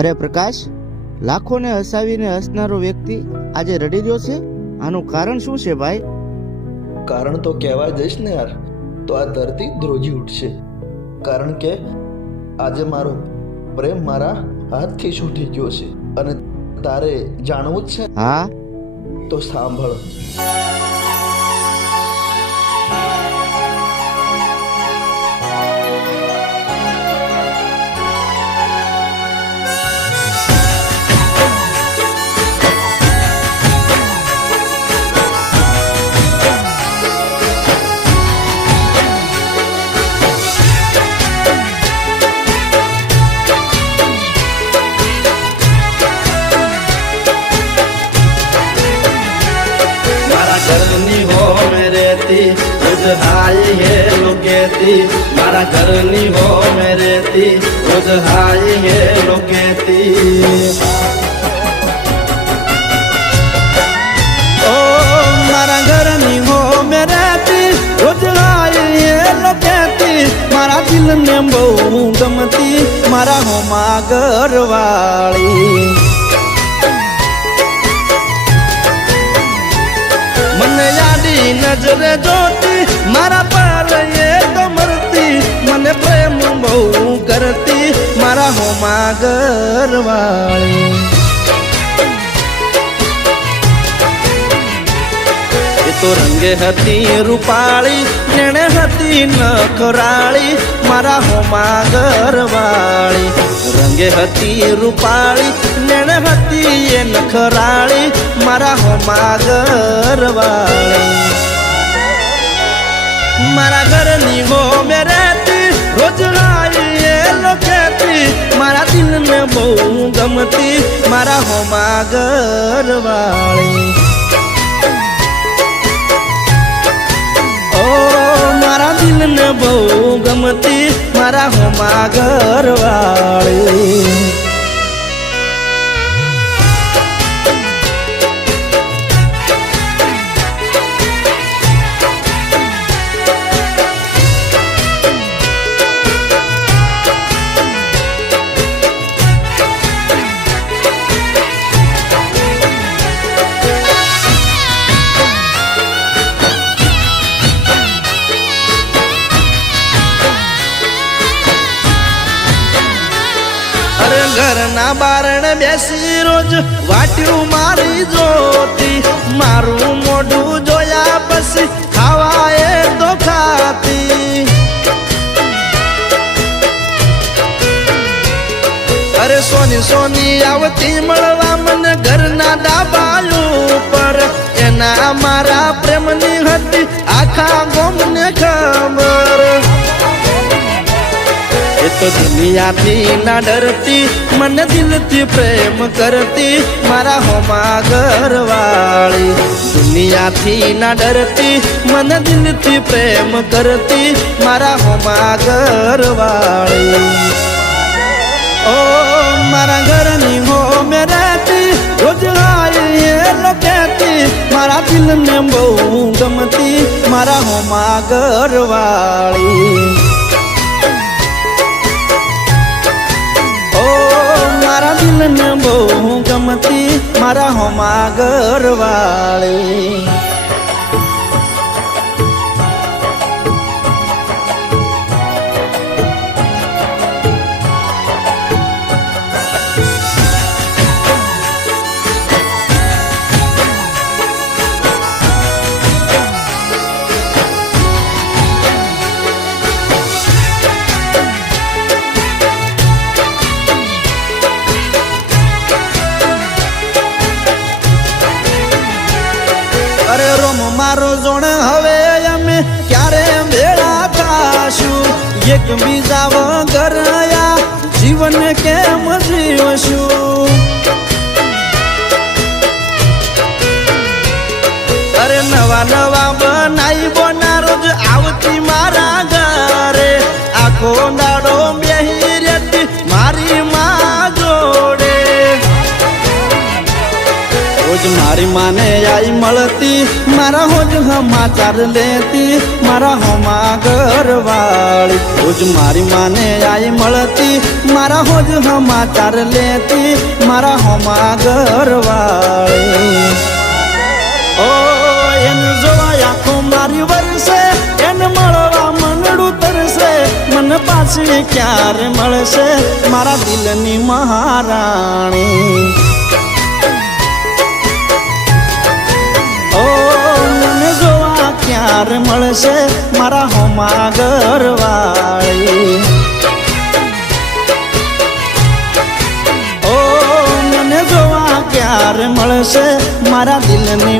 અરે પ્રકાશ, લાખોને હસાવીને હસનારો વ્યક્તિ આજે રડી રહ્યો છે. આનું કારણ શું છે ભાઈ? કારણ તો કહેવા જઈશ ને યાર તો આ ધરતી ધ્રુજી ઉઠશે. કારણ કે આજે મારો પ્રેમ મારા હાથથી છૂટી ગયો છે અને તારે જાણવું જ છે. હા તો સાંભળ. घरनी हो मेरे ती रोज हाय है लोकेती मारा घरनी हो मेरे ती रोज हाय है लोकेती ओ मारा घरनी हो मेरे ती रोज हाय है लोकेती मारा दिल ने बहु गमती मारा हो मागर वाली મને યાદી નજરે જોતી મારા પર એ તો મરતી મને પ્રેમ બહુ કરતી મારા હોમા ઘરવાળી એ તો રંગે હતી રૂપાળી નેણે હતી નખરાળી મારા હોમા ઘરવાળી રંગે હતી રૂપાળી નેણે હતી એ નખરાળી મારા હોમા ઘરવાળી મારા ઘરની હો મેરે રોજ હાય એ લોકેતી મારા દિલને બહુ ગમતી મારા હોમા ઘરવાળી ઓ મારા દિલને બહુ ગમતી મારા હોમા ઘરવાળી ઘરના બારણે બેસી રોજ વાટ્યું મારી જોતી મારું મોઢું જોયા પછી ખાવા એ તો ખાતી અરે સોની સોની આવતી મળવા મને ઘરના ડાબાયું પર એના મારા પ્રેમની હતી આખા ગોમને ખબર એ તો દુનિયાથી ના ડરતી મને દિલથી પ્રેમ કરતી મારા હોમા ઘરવાળી દુનિયાથી ના ડરતી મને દિલથી પ્રેમ કરતી મારા હોમા ઘરવાળી ઓ મારા ઘરની હો મેરેતી રોજ હાય એ લોકેતી મારા દિલને બહુ ગમતી મારા હોમા ઘરવાળી મારા દિલને બહુ ગમતી મારા હોમા ઘરવાળી અરે રોમ મારો જોણ હવે અમે ક્યારે ભેળા થાશું એક બીજા વગર આ જીવન કેમ જીવશું અરે નવા નવા બનાઈ બોના રોજ આવતી મારા ઘરે આખો દાડો બેહી રહેતી મારી માં જોડે રોજ રોજ મારી માને આઈ મળતી મારા હોજ સમાચાર લેતી મારા હોમા ઘરવાળી રોજ મારી માને આઈ મળતી મારા હોજ સમાચાર લેતી મારા હોમા ઘરવાળી ઓ એને જોવા આંખો મારી વરસે એને મળવા મનડું તરસે મને પાછી ક્યારે મળશે મારા દિલની મહારાણી ઓ મને જોવા ક્યારે મળશે મારા હોમા ઘરવાળી ઓ મને જોવા ક્યારે મળશે મારા દિલની